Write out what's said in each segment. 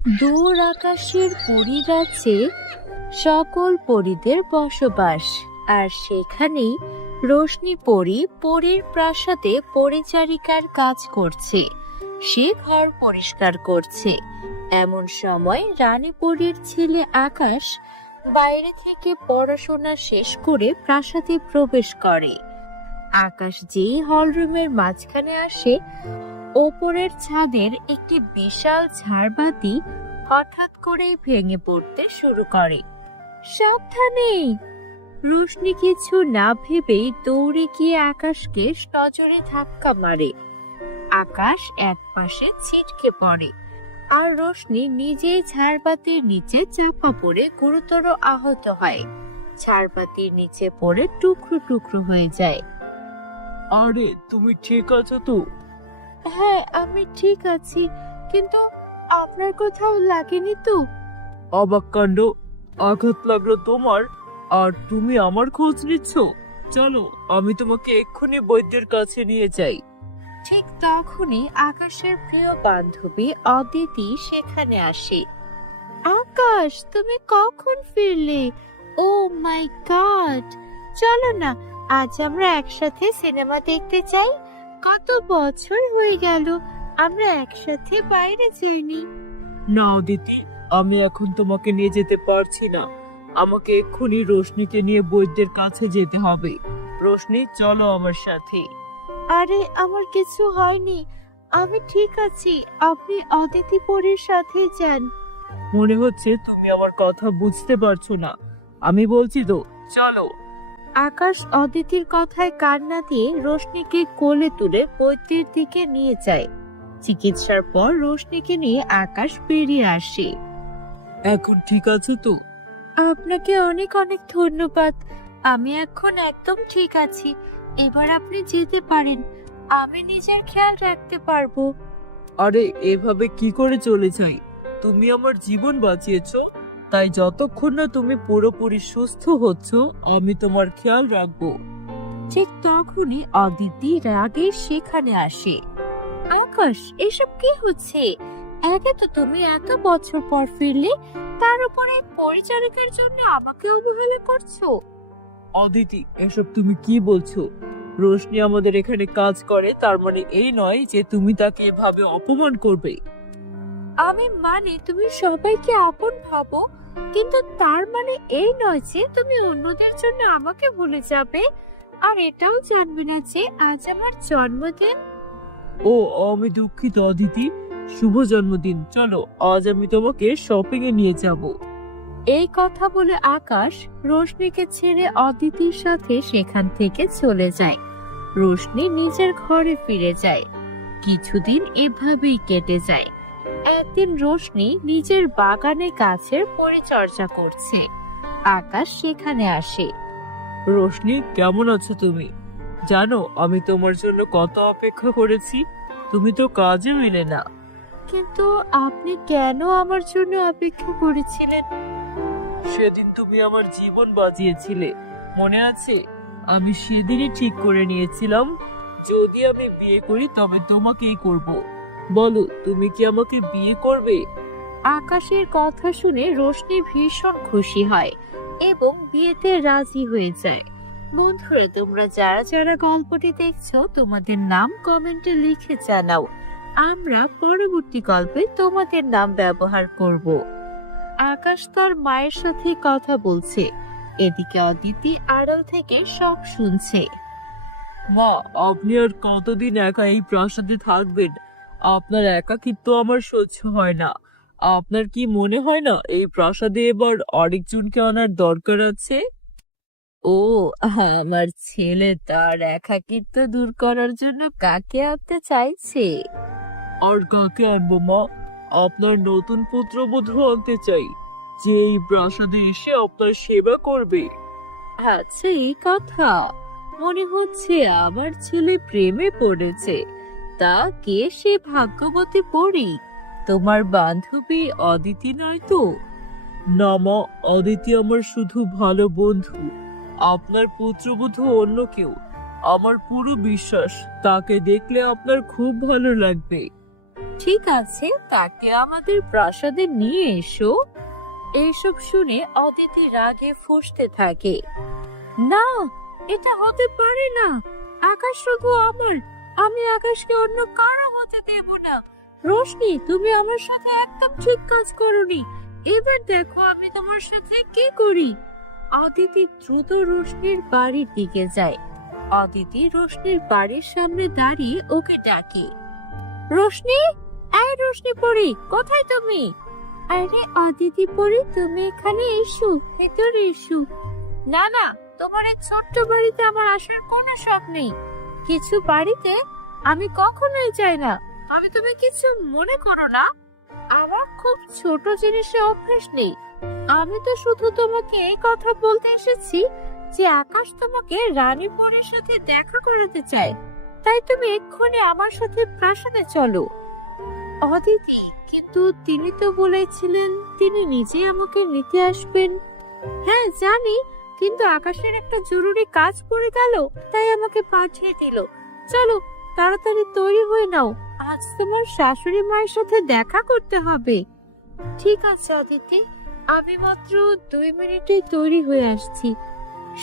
দূর আকাশের পরিরাজ্যে সকল পরীদের বসবাস, আর সেখানেই রোশনি পরী পরীর প্রাসাদে পরিচারিকার কাজ করছে। সে ঘর পরিষ্কার করছে। এমন সময় রানী পরীর ছেলে আকাশ বাইরে থেকে পড়াশোনা শেষ করে প্রাসাদে প্রবেশ করে। আকাশ যেই হলরুমের মাঝখানে আসে, ওপরের ছাদের একটি বিশাল ঝাড়বাতি হঠাৎ করে ভেঙে পড়তে শুরু করে। সাবধানে! রোশনি কিছু না ভেবেই দৌড়ে গিয়ে আকাশকে নজরে ধাক্কা মারে। আকাশ একপাশে ছিটকে পড়ে, আর রোশনি নিজেই ঝাড়বাতির নিচে চাপা পড়ে গুরুতর আহত হয়। ঝাড়বাতির নিচে পড়ে টুকরো টুকরো হয়ে যায়। আরে, তুমি ঠিক আছো তো? হ্যাঁ, আমি ঠিক আছি, কিন্তু আপনার কোথাও লাগেনি তো? অবাক কাণ্ড! আঘাত লাগলো তোমার, আর তুমি আমার খোঁজ নিচ্ছ? চলো, আমি তোমাকে এক্ষুনি বৈদ্যের কাছে নিয়ে যাই। ঠিক তখনই আকাশের প্রিয় বান্ধবী অদিতি সেখানে আসে। আকাশ, তুমি কখন ফিরলে? ও মাই গড! চলো না, আজ আমরা একসাথে সিনেমা দেখতে যাই। কত বছর হয়ে গেল আমরা একসাথে বাইরে যাইনি। না অদিতি, আমি এখন তোমাকে নিয়ে যেতে পারছি না। আমাকে এক্ষুনি রোশনিকে নিয়ে বৈদ্যের কাছে যেতে হবে। রোশনি, চলো আমার সাথে। আরে, আমার কিছু হয়নি, আমি ঠিক আছি। আপনি অদিতি পরীর সাথে যান। মনে হচ্ছে তুমি আমার কথা বুঝতে পারছো না। আমি বলছি তো, চলো। আকাশ অদিতির কথায় কান না দিয়ে রোশনিকে কোলে তুলে বৈদ্যের দিকে নিয়ে যায়। চিকিৎসার পর রোশনিকে নিয়ে আকাশ বেরিয়ে আসে। এখন ঠিক আছে তো? আপনাকে অনেক অনেক ধন্যবাদ। আমি এখন একদম ঠিক আছি। এবার আপনি যেতে পারেন। আমি নিজের খেয়াল রাখতে পারবো। আরে, এভাবে কি করে চলে যাই? তুমি আমার জীবন বাঁচিয়েছো, তাই যতক্ষণ না তুমি পুরোপুরি সুস্থ হচ্ছ, আমি তোমার খেয়াল রাখবো। ঠিক তখনই অদিতি রাগে সেখানে আসে। আকাশ, এসব কি হচ্ছে? একে তো তুমি এত বছর পর ফিরলে, তার উপরে পরিচারকের জন্য আমাকে অবহেলা করছো। অদিতি, এসব তুমি কি বলছো? রোশনি আমাদের এখানে কাজ করে, তার মানে এই নয় যে তুমি তাকে এভাবে অপমান করবে। আমি মানে তুমি সবাইকে আপন ভাবো, কিন্তু তার মানে এই নয় যে তুমি অন্যদের জন্য আমাকে ভুলে যাবে। আর এটাও জানবে না যে আজ আমার জন্মদিন। ও, আমি দুঃখিত অদিতি। শুভ জন্মদিন। চলো, আজ আমি তোমাকে শপিং এ নিয়ে যাব। এই কথা বলে আকাশ রোশনিকে ছেড়ে অদিতির সাথে সেখান থেকে চলে যায়। রোশনি নিজের ঘরে ফিরে যায়। কিছুদিন এভাবেই কেটে যায়। একদিন রোশনি নিজের বাগানে গাছের পরিচর্যা করছে। আকাশ সেখানে আসে। রোশনি, কেমন আছো তুমি? জানো, আমি তোমার জন্য কত অপেক্ষা করেছি। তুমি তো কাজে মিলে না। কিন্তু আপনি কেন আমার জন্য অপেক্ষা করেছিলেন? সেদিন তুমি আমার জীবন বাঁচিয়েছিলে, মনে আছে? আমি সেদিনই ঠিক করে নিয়েছিলাম, যদি আমি বিয়ে করি তবে তোমাকেই করব। বলো, তুমি কি আমাকে বিয়ে করবে? আকাশের কথা শুনে রোশনি ভীষণ খুশি হয় এবং বিয়েতে রাজি হয়ে যায়। বন্ধুরা, তোমরা যারা যারা গল্পটি দেখছো, তোমাদের নাম কমেন্টে লিখে জানাও। আমরা পরবর্তী গল্পে তোমাদের নাম ব্যবহার করব। আকাশ তার মায়ের সাথে কথা বলছে। এদিকে অদিতি আড়াল থেকে সব শুনছে। মা, আপনি আর কতদিন একা এই প্রাসাদে থাকবেন? আপনার একাকিত্ব আমার সহ্য হয় না। আপনার কি মনে হয় না এই প্রাসাদে এবার আরেকজনকে আনার দরকার আছে? ও, আমার ছেলে তার একাকিত্ব দূর করার জন্য কাকে আনতে চাইছে? আর কাকে আনবো মা? আপনার নতুন পুত্রবধূ আনতে চাই, যে এই প্রাসাদে এসে আপনার সেবা করবে। আচ্ছা, এই কথা। মনে হচ্ছে আমার ছেলে প্রেমে পড়েছে। তা কে সে ভাগ্যবতী পরী? তোমার বান্ধবী অদিতি নয় তো? না মা, অদিতি আমার শুধু ভালো বন্ধু। আপনার পুত্রবধূ অন্য কেউ। আমার পুরো বিশ্বাস তাকে দেখলে আপনার খুব ভালো লাগবে। ঠিক আছে, তাকে আমাদের প্রাসাদে নিয়ে এসো। এইসব শুনে অদিতি রাগে ফুঁসতে থাকে। না, এটা হতে পারে না। আকাশ শুধু আমার, আমি আকাশকে অন্য কারো হতে দেব না। রোশনি, তুমি আমার সাথে একদম ঠিক কাজ করোনি। এবার দেখো আমি তোমার সাথে কি করি। অদিতি দ্রুত রোশনির বাড়ির দিকে যায়। অদিতি রোশনির বাড়ির সামনে দাঁড়িয়ে ওকে ডাকে, রোশনি, এই রোশনি পরি, কোথায় তুমি? আরে অদিতি পরি, তুমি এখানে এসো, ভেতরে এসো। না না, তোমার এই ছোট্ট বাড়িতে আমার আসার কোনো শখ নেই। কিছু বাড়িতে আমি কখনোই যাই না। তুমি কিছু মনে করো না, আমার খুব ছোট জিনিসে অভ্যাস নেই। আমি তো শুধু তোমাকে এই কথা বলতে এসেছি যে আকাশ তোমাকে রানী পরীর সাথে দেখা করাতে চায়। তাই তুমি এক্ষুনি আমার সাথে প্রাসাদে চলো। অদিতি, কিন্তু তিনি তো বলেছিলেন তিনি নিজে আমাকে নিতে আসবেন। হ্যাঁ জানি, কিন্তু আকাশের একটা জরুরি কাজ পড়ে গেল, তাই আমাকে পাঠিয়ে দিল। চলো তাড়াতাড়ি তৈরি হয়ে নাও, আজ তোমার শাশুড়ি মায়ের সাথে দেখা করতে হবে। ঠিক আছে অদিতি, আমি মাত্র 2 মিনিটে তৈরি হয়ে আসছি।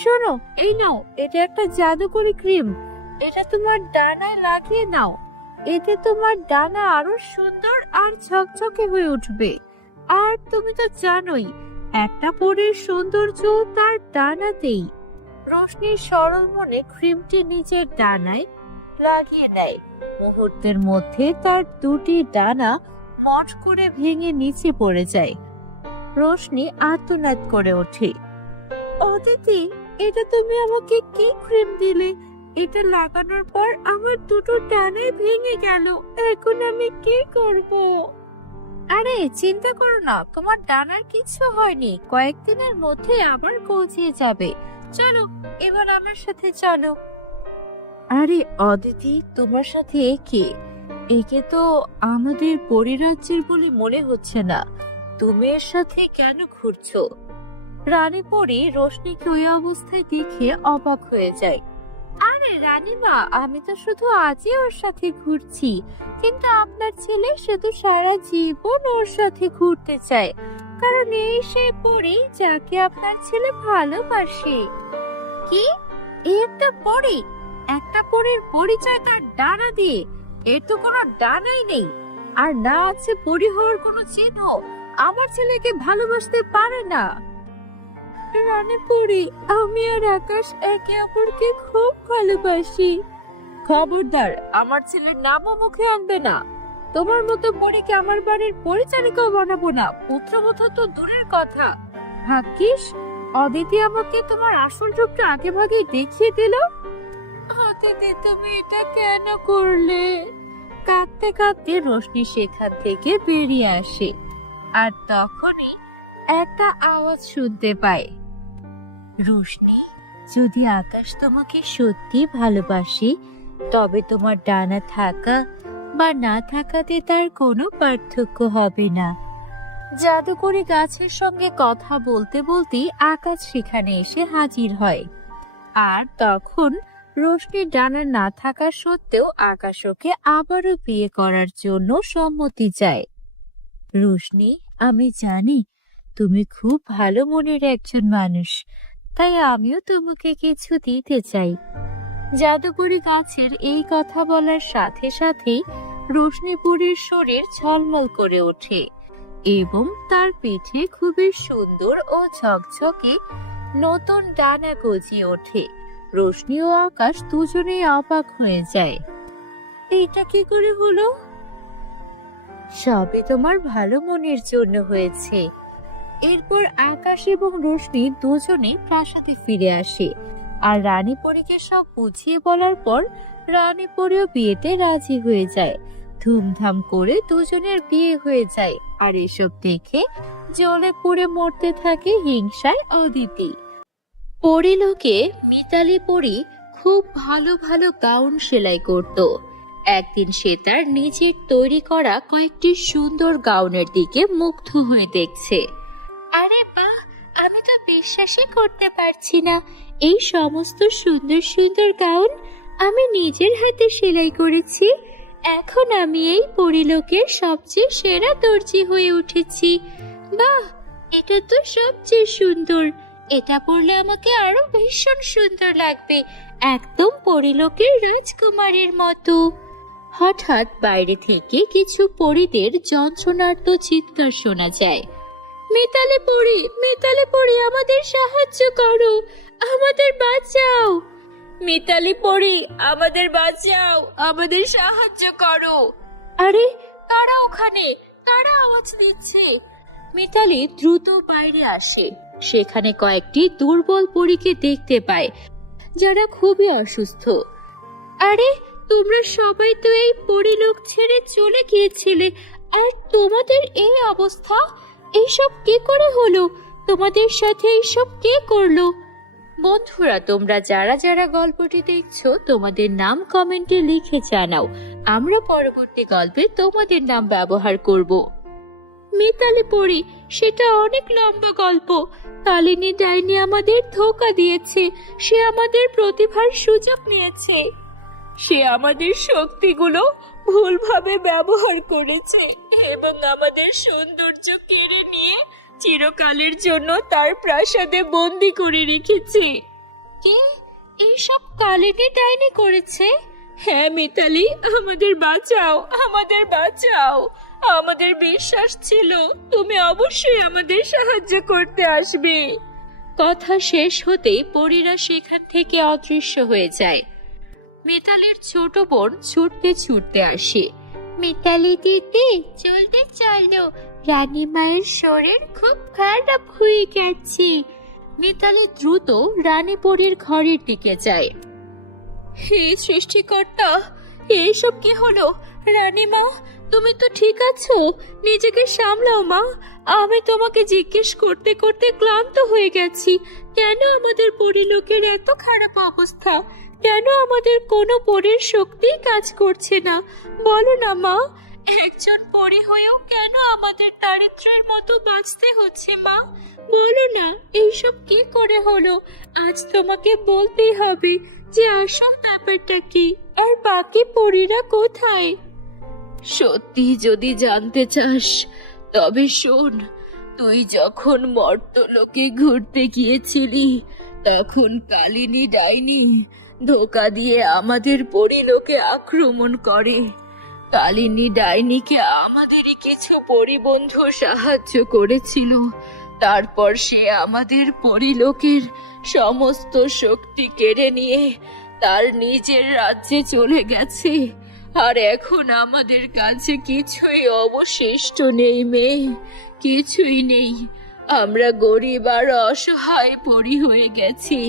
শোনো, এই নাও, এটা একটা জাদুকরি ক্রিম। এটা তোমার ডানায় লাগিয়ে নাও। এতে তোমার ডানা আরো সুন্দর আর ঝকঝকে হয়ে উঠবে। আর তুমি তো জানোই, একটা পরীর সৌন্দর্য তার ডানাতেই। রোশনির সরল মনে ক্রিমটি নিজের ডানায় লাগিয়ে নেয়। মুহূর্তের মধ্যে তার 2টি ডানা মট করে ভেঙে নিচে পড়ে যায়। রোশনি আর্তনাদ করে ওঠে, অদিতি, এটা তুমি আমাকে কি ক্রিম দিলে? এটা লাগানোর পর আমার 2টো ডানাই ভেঙে গেল। এখন আমি কি করব? আরে চিন্তা করো না, তোমার ডানার কিছু হয়নি। কয়েকদিনের মধ্যে আবার গজিয়ে যাবে। চলো এবার আমার সাথে চলো। আরে অদিতি, তোমার সাথে একে তো আমাদের পরিরাজ্যের বলে মনে হচ্ছে না। তুমি এর সাথে কেন ঘুরছো? রানী পরি রোশনিকে ওই অবস্থায় দেখে অবাক হয়ে যায়। আরে রানীমা, আমি তো শুধু আজই ওর সাথে ঘুরছি, কিন্তু আপনার ছেলে শুধু সারা জীবন ওর সাথে ঘুরতে চায়, কারণ এই সেই পরি যাকে আপনার ছেলে ভালোবাসে। কি? একটা পরি? একটা পরির পরিচয় তার ডানা দিয়ে? এর তো কোনো ডানাই নেই, আর না আছে পরি হওয়ার কোনো চিহ্ন। আমার ছেলেকে ভালোবাসতে পারে না। রানী পরি, আমি আর আকাশ একে অপরকে খুব ভালোবাসি। খবরদার, আমার ছেলের নামও মুখে আনবে না। তোমার মতো পরীকে আমার বাড়ির পরিচারিকাও বানাবো না। পুত্রবধূ তো দূরের কথা। ভাগ্যিস অদিতি আমাকে তোমার আসল রূপটা আগে ভাগে দেখিয়ে দিল। অদিতি, তুমি এটা কেন করলে? কাঁদতে কাঁদতে রোশনি সেখান থেকে বেরিয়ে আসে। আর তখনই একটা আওয়াজ শুনতে পায়, রোশনি, যদি আকাশ তোমাকে সত্যি ভালোবাসে, তবে তোমার ডানা থাকা বা না থাকাতে তার কোনো পার্থক্য হবে না। জাদুকরি গাছের সঙ্গে কথা বলতে বলতেই আকাশ সেখানে এসে হাজির হয়। আর তখন রোশনির ডানা না থাকা সত্ত্বেও আকাশ ওকে আবারও বিয়ে করার জন্য সম্মতি চায়। রোশনি, আমি জানি তুমি খুব ভালো মনের একজন মানুষ, তাই আমিও তোমাকে কিছু দিতে চাই। জাদুকরি গাছের এই কথা বলার সাথে সাথেই রোশনিপুরীর শরীর ঝলমল করে ওঠে এবং তার পিঠে খুবই সুন্দর ও ঝকঝকে নতুন ডানা গজিয়ে ওঠে। রোশনি ও আকাশ দুজনেই অবাক হয়ে যায়। এটা কি করে হলো? সবই তোমার ভালো মনের জন্য হয়েছে। এরপর আকাশ এবং রোশনি দুজনেই প্রাসাদে ফিরে আসে। আর রানী পরীকে সব বুঝিয়ে বলার পর রানী পরীও বিয়েতে রাজি হয়ে যায়। ধুমধাম করে দুজনের বিয়ে হয়ে যায়। আর এসব দেখে জ্বলে পুড়ে মরতে থাকে হিংসায় অদিতি। পরিলোকে মিতালি পরী খুব ভালো ভালো গাউন সেলাই করত। একদিন সে তার নিজের তৈরি করা কয়েকটি সুন্দর গাউনের দিকে মুগ্ধ হয়ে দেখছে। আরে বাহ, আমি তো বিশ্বাসই করতে পারছি না, এই সমস্ত সুন্দর সুন্দর গাউন আমি নিজের হাতে সেলাই করেছি। এখন আমি এই পরিলোকের সবচেয়ে সেরা দর্জি হয়ে উঠেছি। বাহ, এটা তো সবচেয়ে সুন্দর। এটা পরলে আমাকে আরো ভীষণ সুন্দর লাগবে, একদম পরিলোকের রাজকুমারীর মতো। হঠাৎ বাইরে থেকে কিছু পরীদের যন্ত্রণার্ত চিৎকার শোনা যায়। মিতালি পরী, আমাদের সাহায্য করো, আমাদের বাঁচাও। মিতালি পরী, আমাদের বাঁচাও, আমাদের সাহায্য করো। আরে, কারা ওখানে? কারা আওয়াজ দিচ্ছে? মিতালি দ্রুত বাইরে আসে। সেখানে কয়েকটি দুর্বল পরীকে দেখতে পায়, যারা খুবই অসুস্থ। আরে, তোমরা সবাই তো এই পরিলোক ছেড়ে চলে গিয়েছিলে, আর তোমাদের এই অবস্থা? এইসব কি করে হলো? তোমাদের সাথে এইসব কে করলো? বন্ধুরা, তোমরা যারা যারা গল্পটি দেখছো, তোমাদের নাম কমেন্টে লিখে জানাও। আমরা পরবর্তী গল্পে তোমাদের নাম ব্যবহার করব। মিতালি পরী, সেটা অনেক লম্বা গল্প। কালিনী ডাইনি আমাদের ধোঁকা দিয়েছে। সে আমাদের প্রতিভার সুযোগ নিয়েছে। সে আমাদের শক্তিগুলো ভুলভাবে ব্যবহার করেছে এবং আমাদের সৌন্দর্য কেড়ে নিয়ে চিরকালের জন্য তার প্রাসাদে বন্দি করে রেখেছে। কি, এইসব কালিনী ডাইনি করেছে? হ্যাঁ মিতালি, আমাদের বাঁচাও, আমাদের বাঁচাও। আমাদের বিশ্বাস ছিল তুমি অবশ্যই আমাদের সাহায্য করতে আসবে। কথা শেষ হতেই পরীরা সেখান থেকে অদৃশ্য হয়ে যায়। মিতালির ছোট বোন ছুটতে ছুটতে আসে। মিতালি দিদি, জলদি চলো, রানী মায়ের শরীর খুব খারাপ হয়ে গেছে। মিতালি দ্রুত রানী পরীর ঘরের দিকে যায়। হে সৃষ্টিকর্তা, এইসব কি হলো? রানীমা, তুমি তো ঠিক আছো? নিজেকে সামলাও মা। আমি তোমাকে জিজ্ঞেস করতে করতে ক্লান্ত হয়ে গেছি। কেন আমাদের পরিলোকের এত খারাপ অবস্থা? কেন আমাদের কোনো পরীর শক্তি কাজ করছে না? বলো না মা, একজন পরী হয়েও কেন আমাদের দারিদ্র্যের মতো বাঁচতে হচ্ছে মা? বলো না, এইসব কি করে হলো? আজ তোমাকে বলতেই হবে যে আসল ব্যাপারটা কি, আর বাকি পরীরা কোথায়। সত্যি যদি জানতে চাস, তবে শোন, তুই যখন মর্তলোকে ঘুরতে গিয়েছিলি, তখন কালিনী ডাইনি ধোঁকা দিয়ে আমাদের পরিলোকে আক্রমণ করে। কালিনী ডাইনিকে আমাদেরই কিছু পরিবন্ধু সাহায্য করেছিল। তারপর সে আমাদের পরিলোকের সমস্ত শক্তি কেড়ে নিয়ে তার নিজের রাজ্যে চলে গেছে। আর এখন আমাদের কাছে কিছুই অবশিষ্ট নেই মেয়ে, কিছুই নেই। আমরা গরিব আর অসহায় পরী হয়ে গেছি।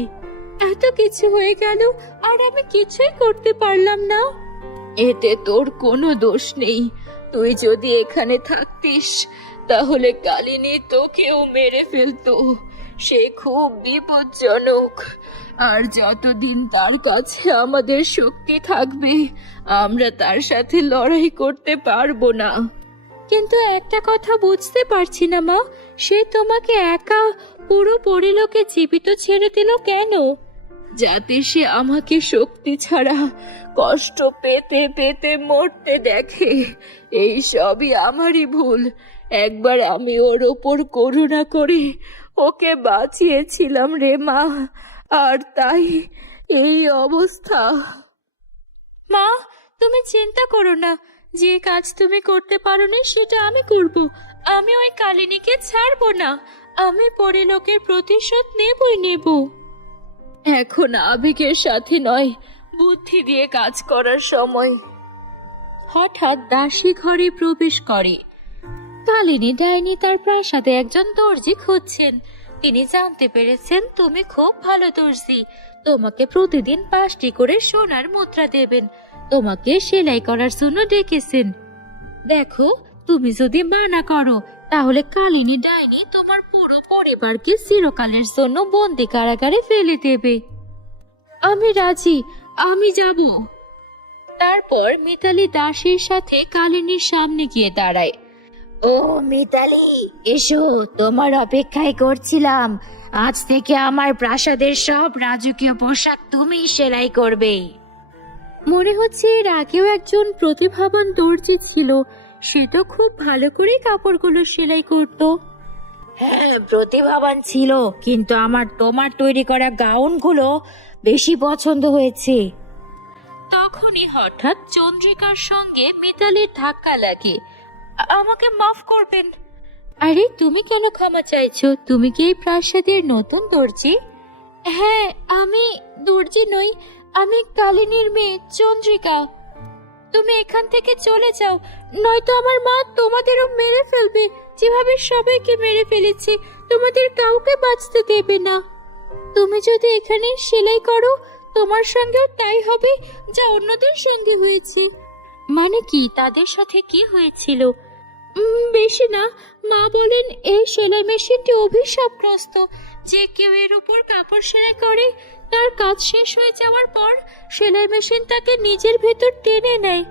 এত কিছু হয়ে গেল আর আমি কিছুই করতে পারলাম না। এতে তোর কোনো দোষ নেই। তুই যদি এখানে থাকতিস, তাহলে কালিনী তোকেও মেরে ফেলতো। সে খুব বিপজ্জনক, আর যতদিন তার কাছে আমাদের শক্তি থাকবে, আমরা তার সাথে লড়াই করতে পারবো না। কিন্তু একটা কথা বুঝতে পারছি না মা, সে তোমাকে একা পুরো পরিলোকে জীবিত ছেড়ে দিল কেন? যাতে সে আমাকে শক্তি ছাড়া কষ্ট পেতে পেতে মরতে দেখে। এই সবই আমারই ভুল। একবার আমি ওর ওপর করুণা করে ওকে বাঁচিয়েছিলাম রে মা, আর তাই এই অবস্থা। মা, তুমি চিন্তা করো না। যে কাজ তুমি করতে পারো না সেটা আমি করব। আমি ওই কালিনীকে ছাড়বো না। আমি পরিলোকের প্রতিশোধ নেবই নেব। এখন আবেগের সাথে নয়, বুদ্ধি দিয়ে কাজ করার সময়। হঠাৎ দাসী ঘরে প্রবেশ করে। কালিনী ডাইনি তার প্রাসাদে একজন দর্জি খুঁজছেন। তিনি জানতে পেরেছেন তুমি খুব ভালো দর্জি। তোমাকে প্রতিদিন 5টি করে সোনার মুদ্রা দেবেন। তোমাকে সেলাই করার জন্য ডেকেছেন। দেখো, তুমি যদি মানা করো, তাহলে কালিনী ডাইনি তোমার পুরো পরিবারকে চিরকালের জন্য বন্দি কারাগারে ফেলে দেবে। আমি রাজি, আমি যাব। তারপর মিতালি দাসীর সাথে কালিনীর সামনে গিয়ে দাঁড়ায়। ও মিতালি, এসো, তোমার অপেক্ষায় করছিলাম। আজ থেকে আমার প্রাসাদের সব রাজকীয় পোশাক তুমি সেলাই করবে। মনে হচ্ছে এর আগেও একজন প্রতিভাবান দর্জি ছিল, সে তো খুব ভালো করে কাপড়গুলো সেলাই করত। হ্যাঁ, প্রতিভাবান ছিল, কিন্তু আমার তোমার তৈরি করা গাউনগুলো বেশি পছন্দ হয়েছে। তখনই হঠাৎ চন্দ্রিকার সঙ্গে মিতালির ধাক্কা লাগে। আমাকে মাফ করবেন। আরে তুমি কেন ক্ষমা চাইছো? তুমি কি এই প্রাসাদের নতুন দর্জি? হ্যাঁ, আমি দর্জি নই, আমি কালিনীর মেয়ে চন্দ্রিকা। তুমি এখান থেকে চলে যাও, নয়তো আমার মা তোমাদেরও মেরে ফেলবে। যেভাবে সবাইকে মেরে ফেলেছে, তোমাদের কাউকে বাঁচতে দেবে না। তুমি যদি এখানে সেলাই করো, তোমার সঙ্গেও তাই হবে যা অন্যদের সঙ্গে হয়েছে। মানে কি? তাদের সাথে কি হয়েছিল? বেশি না, মা বলেন এই সেলাই মেশিনটি অভিশাপগ্রস্ত। যে কেউ এর উপর কাপড় সেলাই করে, তার কাজ শেষ হয়ে যাওয়ার পর সেলাই মেশিন তাকে নিজের ভেতর টেনে নেয়।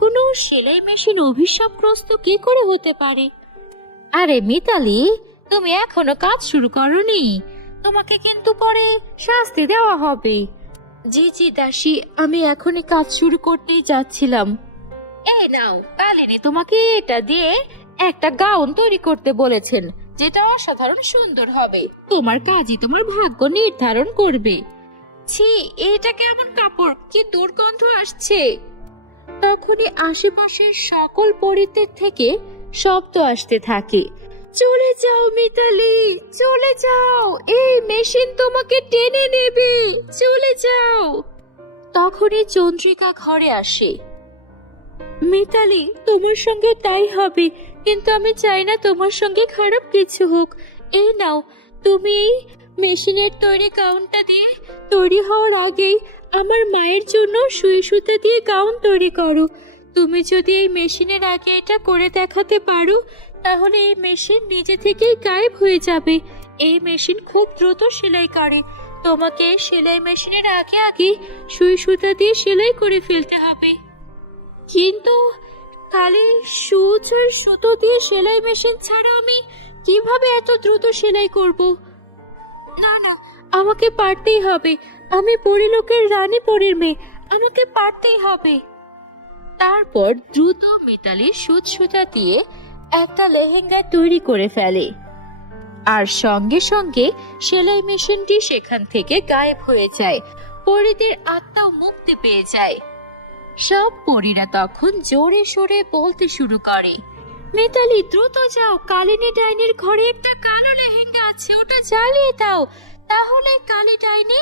কোনো সেলাই মেশিন অভিশাপগ্রস্ত কি করে হতে পারে? আরে মিতালি, তুমি এখনো কাজ শুরু করনি, তোমাকে কিন্তু পরে শাস্তি দেওয়া হবে। জি জি দাসী, আমি এখনই কাজ শুরু করতেই যাচ্ছিলাম। এই নাও, কালিনী তোমাকে এটা দিয়ে একটা গাউন তৈরি করতে বলেছেন, যেটা অসাধারণ সুন্দর হবে। তোমার কাজই তোমার ভাগ্য নির্ধারণ করবে। ছি, এটা কেমন কাপড়, কি দুর্গন্ধ আসছে। তখনই আশেপাশের সকল পরিতের থেকে শব্দ আসতে থাকে। চলে যাও মিতালি, চলে যাও, এই মেশিন তোমাকে টেনে নেবে, চলে যাও। তখনই চন্দ্রিকা ঘরে আসে। মিতালি, তোমার সঙ্গে তাই হবে, কিন্তু আমি চাই না তোমার সঙ্গে খারাপ কিছু হোক। এই নাও, তুমি এই মেশিনের তৈরি গাউনটা দিয়ে তৈরি হওয়ার আগেই আমার মায়ের জন্য সুই সুতা দিয়ে গাউন তৈরি করো। তুমি যদি এই মেশিনের আগে এটা করে দেখাতে পারো, তাহলে এই মেশিন নিজে থেকেই গায়েব হয়ে যাবে। এই মেশিন খুব দ্রুত সেলাই করে, তোমাকে সেলাই মেশিনের আগে আগে সুই সুতা দিয়ে সেলাই করে ফেলতে হবে। কিন্তু খালি সুচ আর সুতো দিয়ে সেলাই মেশিন ছাড়া আমি কিভাবে এত দ্রুত সেলাই করব? না না, আমাকে পারতেই হবে। আমি পরিলোকের রানী পরীর মেয়ে, আমাকে পারতেই হবে। তারপর দ্রুত মিতালি সুচ সুতা দিয়ে একটা লেহেঙ্গা তৈরি করে ফেলে, আর সঙ্গে সঙ্গে সেলাই মেশিনটি সেখান থেকে গায়েব হয়ে যায়। পরীদের আত্মাও মুক্তি পেয়ে যায়। সব পরীরা তখন জোরে সোরে বলতে শুরু করে, মিতালি দ্রুত যাও, কালিনী ডাইনির ঘরে একটা কালো লেহেঙ্গা আছে, ওটা জ্বালিয়ে দাও, তাহলে কালী ডাইনি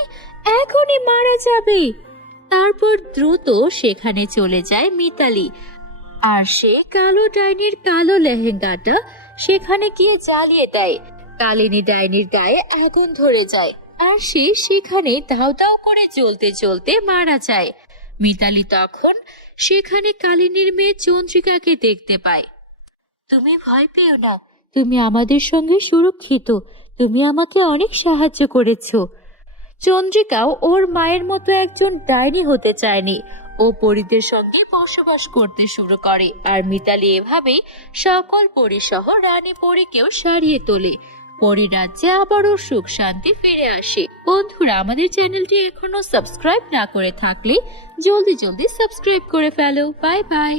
এখনই মারা যাবে। তারপর দ্রুত সেখানে চলে যায় মিতালি, আর সে কালো ডাইনির কালো লেহেঙ্গাটা সেখানে গিয়ে জ্বালিয়ে দেয়। কালিনী ডাইনির গায়ে আগুন ধরে যায়, আর সে সেখানে দাউ দাউ করে জ্বলতে জ্বলতে মারা যায়। মিতালি তখন সেখানে কালিনীর মেয়ে চন্দ্রিকাকে দেখতে পায়। তুমি ভয় পেও না, তুমি আমাদের সঙ্গে সুরক্ষিত, তুমি আমাকে অনেক সাহায্য করেছো। চন্দ্রিকাও ওর মায়ের মতো একজন ডাইনি হতে চায়নি, ও পরীদের সঙ্গে বসবাস করতে শুরু করে। আর মিতালি এভাবেই সকল পরী সহ রানী পরীকেও সারিয়ে তোলে। পরিরাজ্যে আবারও সুখ শান্তি ফিরে আসে। বন্ধুরা, আমাদের চ্যানেলটি এখনো সাবস্ক্রাইব না করে থাকলে জলদি জলদি সাবস্ক্রাইব করে ফেলো। Bye bye.